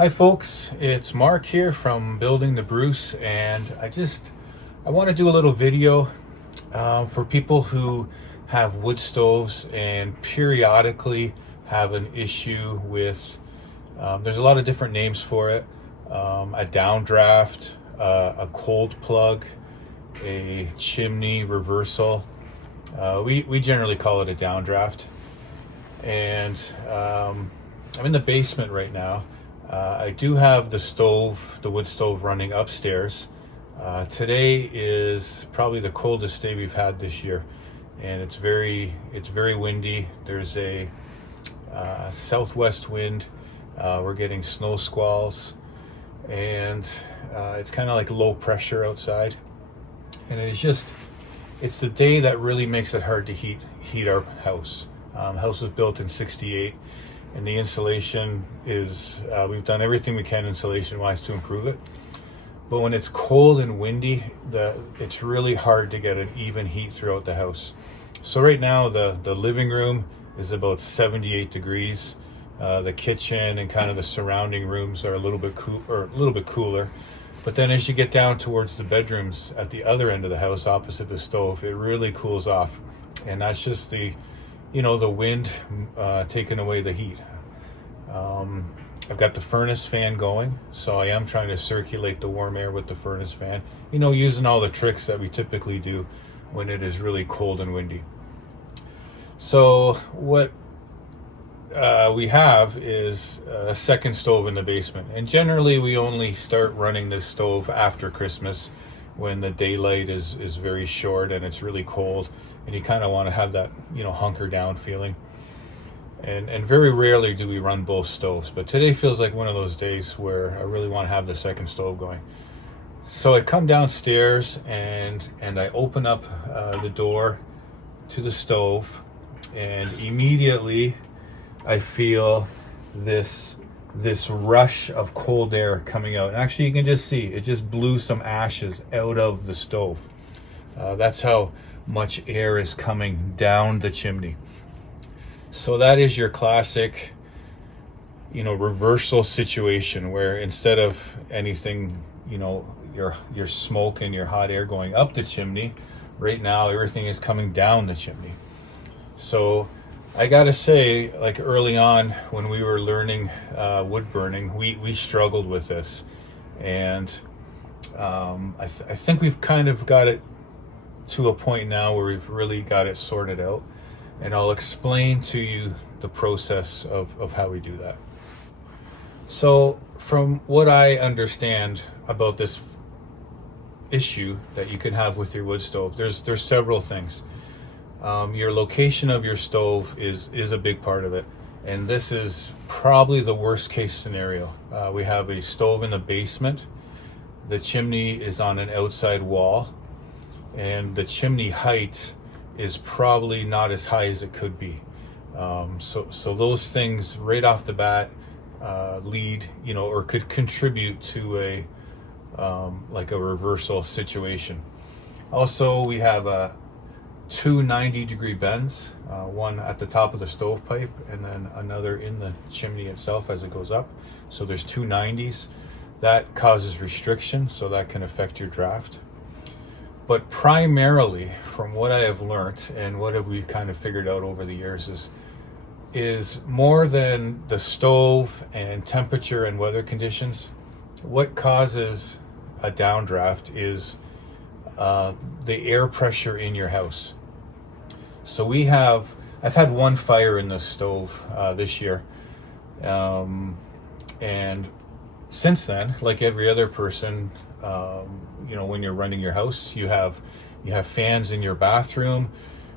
Hi folks, it's Mark here from Building the Bruce, and I want to do a little video for people who have wood stoves and periodically have an issue with, there's a lot of different names for it, a downdraft, a cold plug, a chimney reversal. We generally call it a downdraft, and I'm in the basement right now. I do have the wood stove running upstairs. Today is probably the coldest day we've had this year, and it's very windy. There's a southwest wind. We're getting snow squalls, and it's kind of like low pressure outside. And it's the day that really makes it hard to heat our house. House was built in '68. And the insulation is, we've done everything we can insulation wise to improve it. But when it's cold and windy, it's really hard to get an even heat throughout the house. So right now the living room is about 78 degrees. The kitchen and kind of the surrounding rooms are a little bit cooler. But then as you get down towards the bedrooms at the other end of the house opposite the stove, it really cools off. And that's just the wind taking away the heat. I've got the furnace fan going, so I am trying to circulate the warm air with the furnace fan, using all the tricks that we typically do when it is really cold and windy. So what we have is a second stove in the basement, and generally we only start running this stove after Christmas when the daylight is very short and it's really cold, and you kind of want to have that hunker down feeling. And very rarely do we run both stoves, but today feels like one of those days where I really want to have the second stove going. So I come downstairs and I open up the door to the stove, and immediately I feel this rush of cold air coming out. And actually you can just see it just blew some ashes out of the stove. That's how much air is coming down the chimney. So that is your classic reversal situation, where instead of anything, your smoke and your hot air going up the chimney, right now everything is coming down the chimney. So I gotta say, like early on when we were learning wood burning, we struggled with this, and I think we've kind of got it to a point now where we've really got it sorted out, and I'll explain to you the process of how we do that. So from what I understand about this issue that you can have with your wood stove, there's several things. Your location of your stove is a big part of it, and this is probably the worst case scenario. We have a stove in the basement. The chimney is on an outside wall, and the chimney height is probably not as high as it could be. So those things right off the bat lead, or could contribute to a reversal situation. Also, we have two 90-degree bends, one at the top of the stovepipe and then another in the chimney itself as it goes up. So there's two 90s. That causes restriction, so that can affect your draft. But primarily, from what I have learned and what have we kind of figured out over the years, is more than the stove and temperature and weather conditions, what causes a downdraft is the air pressure in your house. So I've had one fire in the stove this year, and since then, like every other person, when you're running your house, you have fans in your bathroom,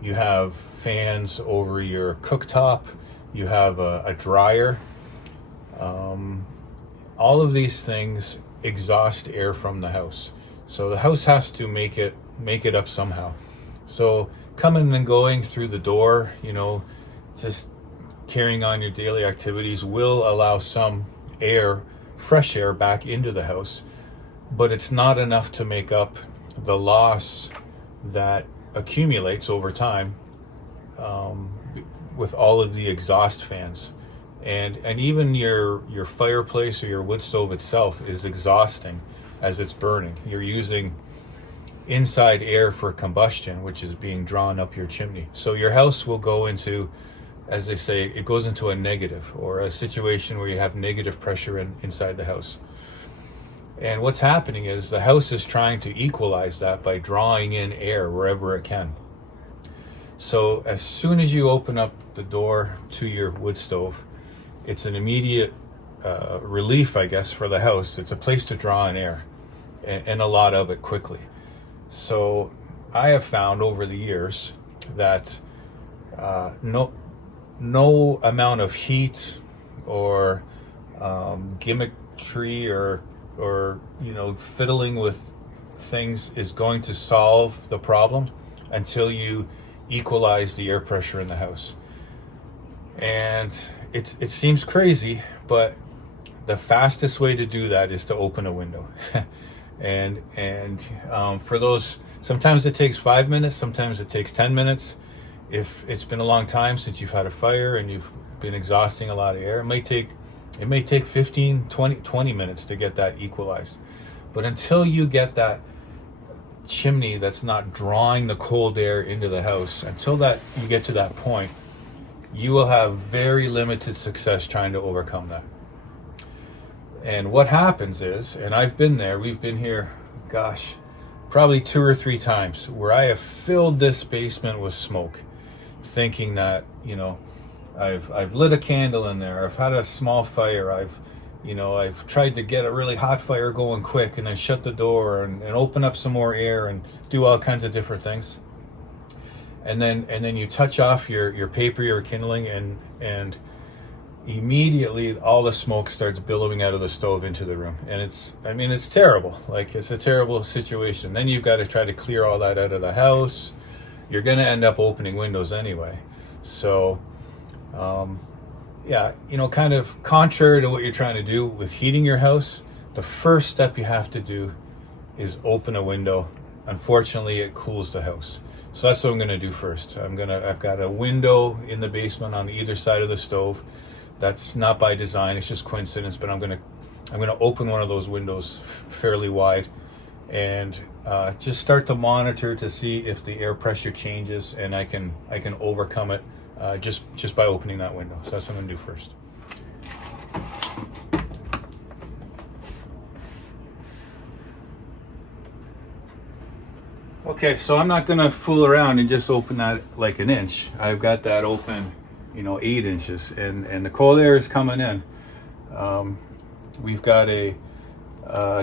you have fans over your cooktop, you have a dryer. All of these things exhaust air from the house. So the house has to make it up somehow. So coming and going through the door, just carrying on your daily activities will allow some fresh air back into the house, but it's not enough to make up the loss that accumulates over time with all of the exhaust fans. and even your fireplace or your wood stove itself is exhausting as it's burning. You're using inside air for combustion, which is being drawn up your chimney. So your house will go into, as they say, it goes into a negative, or a situation where you have negative pressure inside the house. And what's happening is the house is trying to equalize that by drawing in air wherever it can. So as soon as you open up the door to your wood stove, it's an immediate relief, I guess, for the house. It's a place to draw in air, and a lot of it quickly. So I have found over the years that no amount of heat or gimmickry or fiddling with things is going to solve the problem until you equalize the air pressure in the house. And it seems crazy, but the fastest way to do that is to open a window. and for those, sometimes it takes 5 minutes, sometimes it takes 10 minutes. If it's been a long time since you've had a fire and you've been exhausting a lot of air, it may take 15, 20 minutes to get that equalized. But until you get that chimney that's not drawing the cold air into the house, until that you get to that point, you will have very limited success trying to overcome that. And what happens is, and I've been there, we've been here, gosh, probably 2 or 3 times, where I have filled this basement with smoke, thinking that, I've lit a candle in there, I've had a small fire, I've tried to get a really hot fire going quick, and then shut the door and open up some more air and do all kinds of different things. And then you touch off your paper you're kindling, and immediately all the smoke starts billowing out of the stove into the room. And it's terrible. Like, it's a terrible situation. Then you've got to try to clear all that out of the house. You're going to end up opening windows anyway. So, kind of contrary to what you're trying to do with heating your house, the first step you have to do is open a window. Unfortunately, it cools the house. So that's what I'm going to do first. I've got a window in the basement on either side of the stove. That's not by design, it's just coincidence, but I'm going to open one of those windows fairly wide and just start to monitor to see if the air pressure changes, and I can overcome it just by opening that window. So that's what I'm going to do first. Okay, so I'm not going to fool around and just open that like an inch. I've got that open 8 inches, and the cold air is coming in. We've got a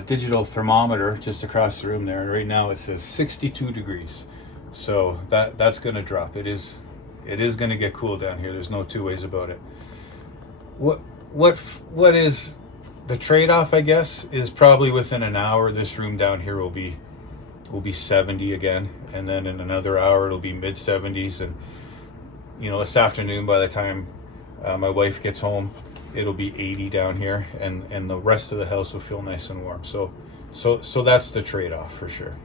digital thermometer just across the room there, and right now it says 62 degrees. So that's going to drop. It is going to get cool down here. There's no two ways about it. What is the trade-off, I guess, is probably within an hour this room down here will be 70 again, and then in another hour it'll be mid 70s, and this afternoon, by the time my wife gets home, it'll be 80 down here, and the rest of the house will feel nice and warm. So that's the trade-off for sure.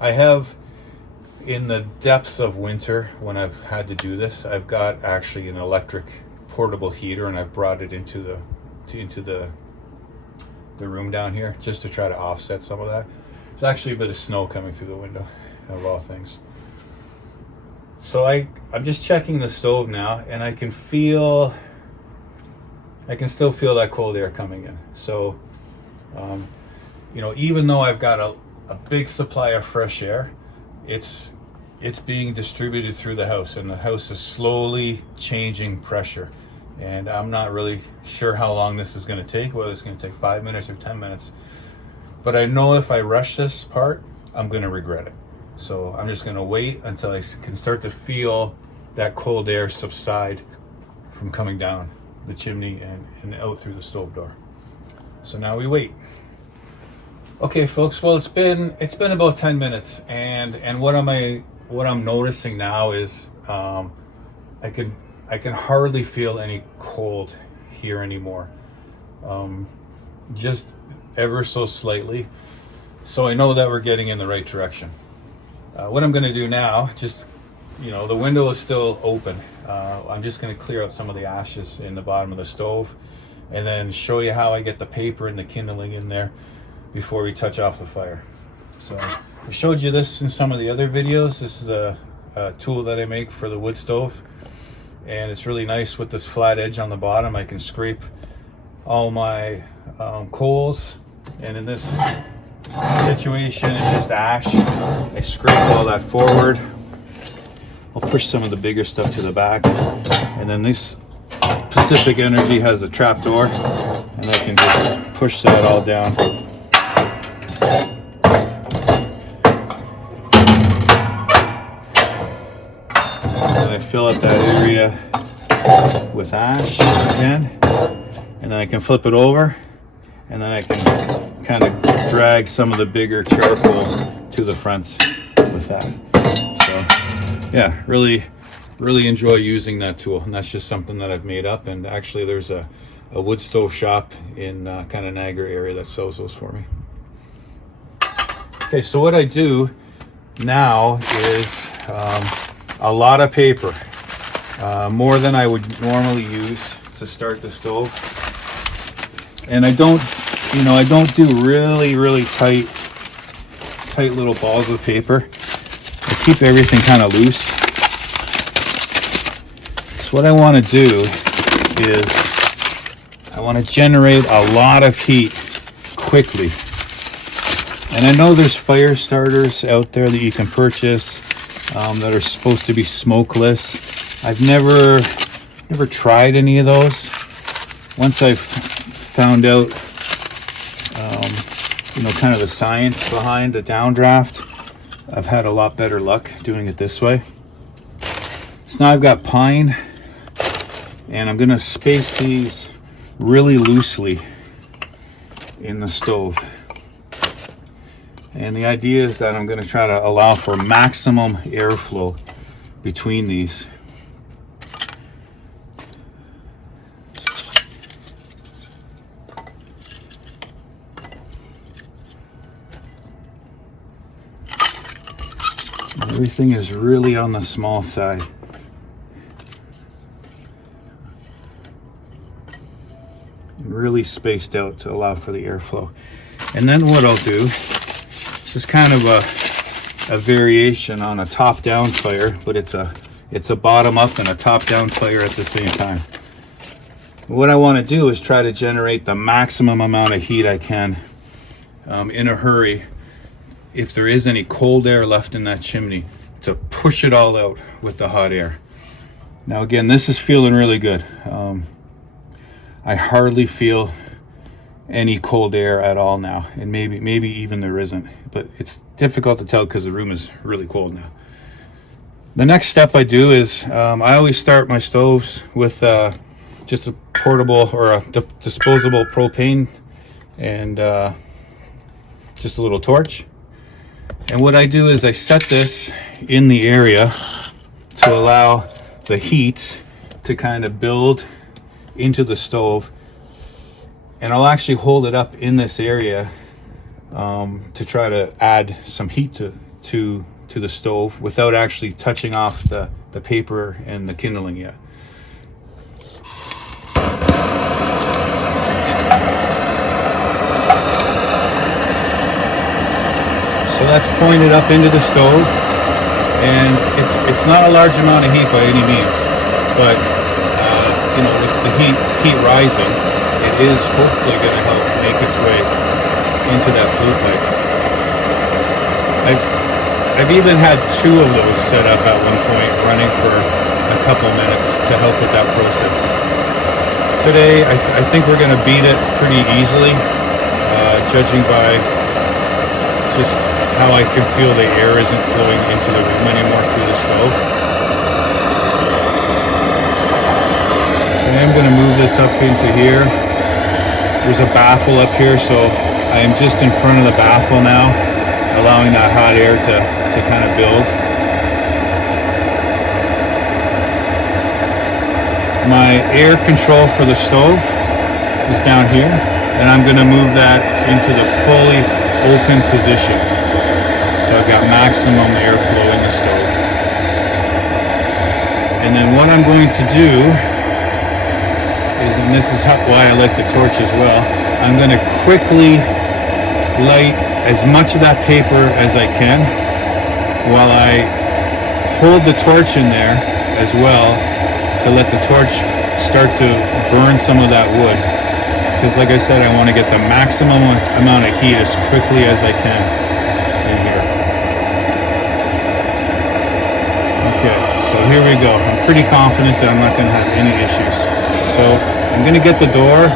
I have, in the depths of winter, when I've had to do this, I've got actually an electric portable heater, and I've brought it into the room down here just to try to offset some of that. There's actually a bit of snow coming through the window, of all things. So I'm just checking the stove now, and I can still feel that cold air coming in. So, even though I've got a big supply of fresh air, it's being distributed through the house, and the house is slowly changing pressure. And I'm not really sure how long this is going to take, whether it's going to take 5 minutes or 10 minutes. But I know if I rush this part, I'm going to regret it. So I'm just going to wait until I can start to feel that cold air subside from coming down the chimney and out through the stove door. So now we wait. Okay, folks. Well, it's been about 10 minutes, and what I'm noticing now is I can hardly feel any cold here anymore. Just ever so slightly. So I know that we're getting in the right direction. What I'm going to do now, just you know, the window is still open. I'm just going to clear out some of the ashes in the bottom of the stove and then show you how I get the paper and the kindling in there before we touch off the fire. So I showed you this in some of the other videos. This is a tool that I make for the wood stove, and it's really nice with this flat edge on the bottom. I can scrape all my coals, and in this situation it's just ash. I scrape all that forward. I'll push some of the bigger stuff to the back, and then this Pacific Energy has a trap door, and I can just push that all down. And I fill up that area with ash again, and then I can flip it over, and then I can kind of drag some of the bigger charcoal to the front with that. So yeah, really enjoy using that tool, and that's just something that I've made up. And actually there's a wood stove shop in kind of Niagara area that sells those for me. Okay, so what I do now is a lot of paper, more than I would normally use to start the stove. And I don't do really tight little balls of paper. I keep everything kind of loose. So what I want to do is I want to generate a lot of heat quickly. And I know there's fire starters out there that you can purchase that are supposed to be smokeless. I've never tried any of those. Once I've found out kind of the science behind a downdraft, I've had a lot better luck doing it this way. So now I've got pine, and I'm gonna space these really loosely in the stove. And the idea is that I'm gonna try to allow for maximum airflow between these. Everything is really on the small side. Really spaced out to allow for the airflow. And then what I'll do, this is kind of a variation on a top-down fire, but it's a bottom-up and a top-down fire at the same time. What I want to do is try to generate the maximum amount of heat I can in a hurry, if there is any cold air left in that chimney, to push it all out with the hot air. Now again, this is feeling really good. I hardly feel any cold air at all now, and maybe even there isn't, but it's difficult to tell because the room is really cold now. The next step I do is I always start my stoves with just a portable or a disposable propane and just a little torch. And what I do is I set this in the area to allow the heat to kind of build into the stove, and I'll actually hold it up in this area to try to add some heat to the stove without actually touching off the paper and the kindling yet. So that's pointed up into the stove, and it's not a large amount of heat by any means, but with the heat rising, it is hopefully going to help make its way into that flue pipe. I've even had 2 of those set up at one point, running for a couple minutes to help with that process. Today, I think we're going to beat it pretty easily, judging by just how I can feel the air isn't flowing into the room anymore through the stove. So I'm going to move this up into here. There's a baffle up here, so I am just in front of the baffle now, allowing that hot air to kind of build. My air control for the stove is down here, and I'm going to move that into the fully open position. So I've got maximum airflow in the stove. And then what I'm going to do is, and this is why I like the torch as well, I'm going to quickly light as much of that paper as I can while I hold the torch in there as well to let the torch start to burn some of that wood. Because like I said, I want to get the maximum amount of heat as quickly as I can in here. Okay, so here we go. I'm pretty confident that I'm not going to have any issues. So I'm going to get the door.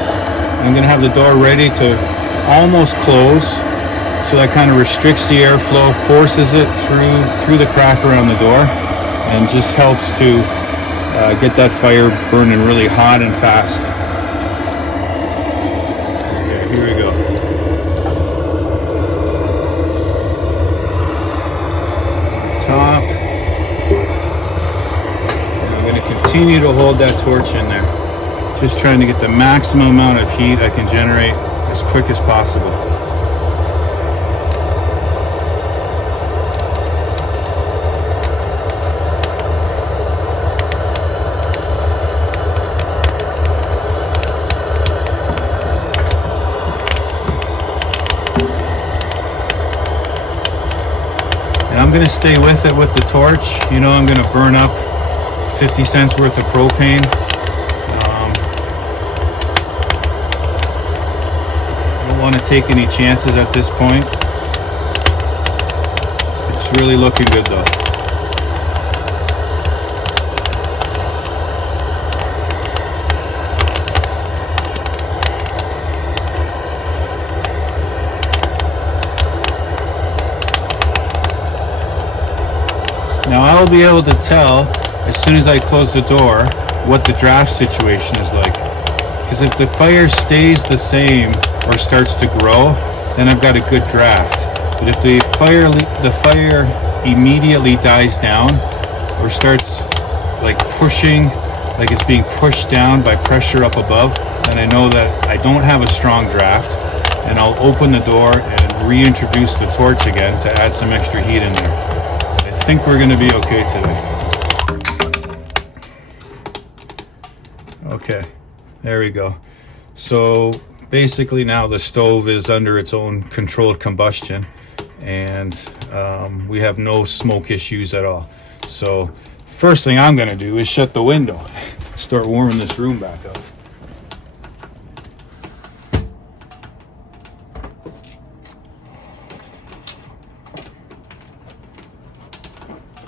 I'm going to have the door ready to almost close. So that kind of restricts the airflow, forces it through the crack around the door, and just helps to get that fire burning really hot and fast. Okay, here we go. Top. And I'm going to continue to hold that torch in there. Just trying to get the maximum amount of heat I can generate as quick as possible. I'm going to stay with it with the torch. You know, I'm going to burn up 50 cents worth of propane. I don't want to take any chances at this point. It's really looking good though. Now I will be able to tell as soon as I close the door what the draft situation is like. Because if the fire stays the same or starts to grow, then I've got a good draft. But if the fire immediately dies down or starts like pushing, like it's being pushed down by pressure up above, then I know that I don't have a strong draft, and I'll open the door and reintroduce the torch again to add some extra heat in there. I think we're going to be okay today. Okay, there we go. So basically now the stove is under its own controlled combustion, and we have no smoke issues at all. So first thing I'm going to do is shut the window, start warming this room back up.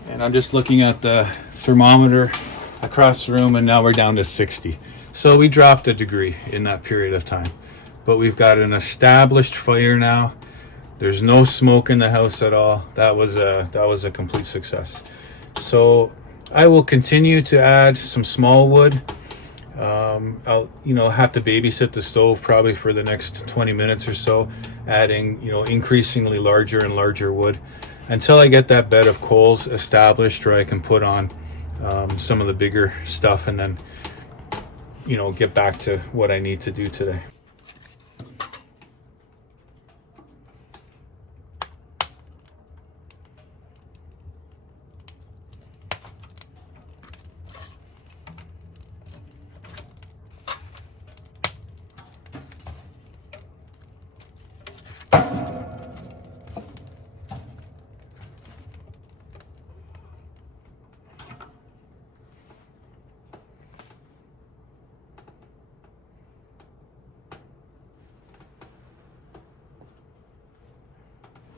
And I'm just looking at the thermometer across the room, and now we're down to 60. So we dropped a degree in that period of time. But we've got an established fire now. There's no smoke in the house at all. That was a complete success. So I will continue to add some small wood. I'll have to babysit the stove probably for the next 20 minutes or so, adding increasingly larger and larger wood, until I get that bed of coals established where I can put on some of the bigger stuff, and then get back to what I need to do today.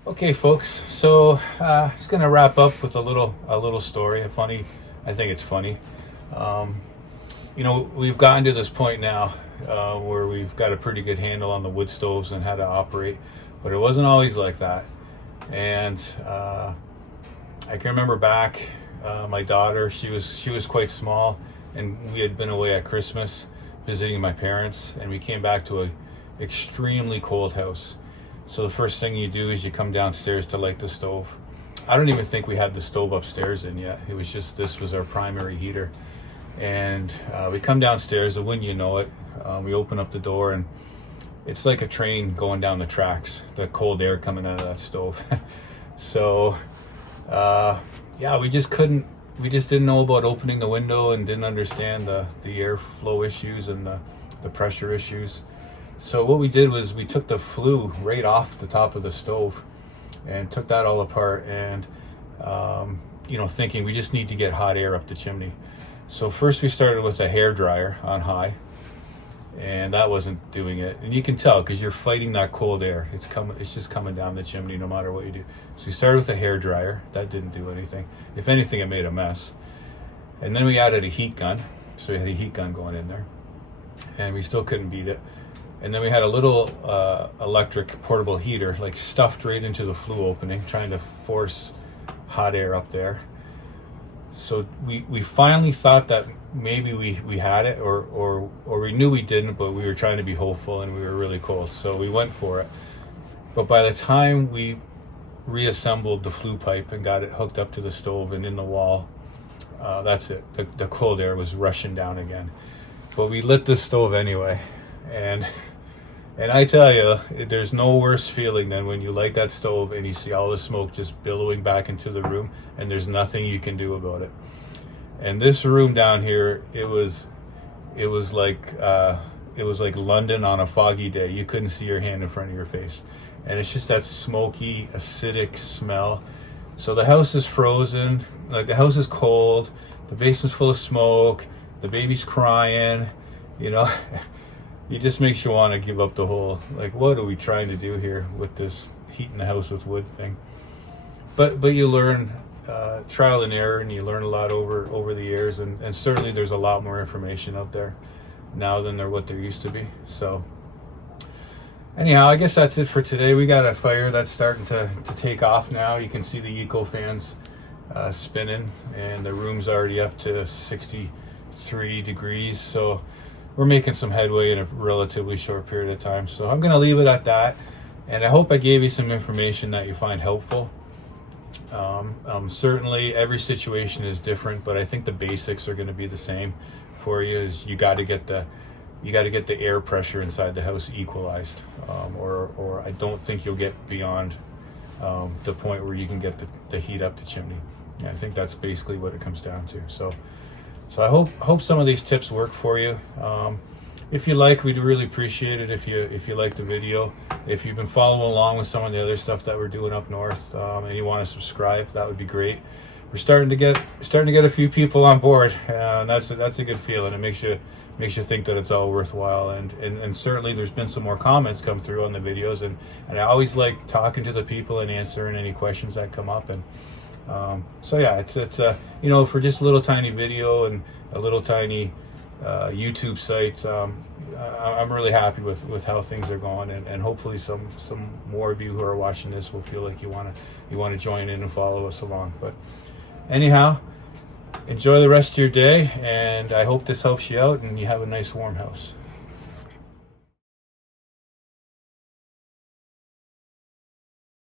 Okay, folks, so just gonna wrap up with a little story, I think it's funny. We've gotten to this point now where we've got a pretty good handle on the wood stoves and how to operate, but it wasn't always like that. And I can remember back, my daughter, she was quite small, and we had been away at Christmas visiting my parents, and we came back to a extremely cold house. So the first thing you do is you come downstairs to light the stove. I don't even think we had the stove upstairs in yet. It was just, this was our primary heater. And we come downstairs, and when you know it, we open up the door, and it's like a train going down the tracks, the cold air coming out of that stove. So yeah, we just couldn't we just didn't know about opening the window and didn't understand the airflow issues and the pressure issues. So what we did was we took the flue right off the top of the stove and took that all apart, and thinking we just need to get hot air up the chimney. So first we started with a hair dryer on high, and that wasn't doing it. And you can tell because you're fighting that cold air. It's just coming down the chimney no matter what you do. So we started with a hair dryer. That didn't do anything. If anything, it made a mess. And then we added a heat gun. So we had a heat gun going in there, and we still couldn't beat it. And then we had a little electric portable heater, like stuffed right into the flue opening, trying to force hot air up there. So we finally thought that maybe we had it, or we knew we didn't, but we were trying to be hopeful, and we were really cold, so we went for it. But by the time we reassembled the flue pipe and got it hooked up to the stove and in the wall, that's it. The cold air was rushing down again. But we lit the stove anyway, and I tell you, there's no worse feeling than when you light that stove and you see all the smoke just billowing back into the room, and there's nothing you can do about it. And this room down here, it was like London on a foggy day. You couldn't see your hand in front of your face, and it's just that smoky, acidic smell. So the house is frozen, like the house is cold, the basement's full of smoke, the baby's crying, It just makes you want to give up the whole, like, what are we trying to do here with this heating the house with wood thing? But you learn trial and error, and you learn a lot over the years, and certainly there's a lot more information out there now than there used to be. So anyhow, I guess that's it for today. We got a fire that's starting to take off now. You can see the eco fans spinning, and the room's already up to 63 degrees. So we're making some headway in a relatively short period of time. So I'm going to leave it at that. And I hope I gave you some information that you find helpful. Certainly every situation is different, but I think the basics are going to be the same for you. Is you got to get the air pressure inside the house equalized, or I don't think you'll get beyond the point where you can get the heat up the chimney. And I think that's basically what it comes down to. So I hope some of these tips work for you. If you like, we'd really appreciate it if you like the video. If you've been following along with some of the other stuff that we're doing up north, and you want to subscribe, that would be great. We're starting to get a few people on board, and that's a good feeling. It makes you think that it's all worthwhile, and certainly there's been some more comments come through on the videos, and I always like talking to the people and answering any questions that come up. And so yeah, it's for just a little tiny video and a little tiny YouTube site, I'm really happy with how things are going, and hopefully some more of you who are watching this will feel like you want to join in and follow us along. But anyhow, enjoy the rest of your day, and I hope this helps you out and you have a nice warm house.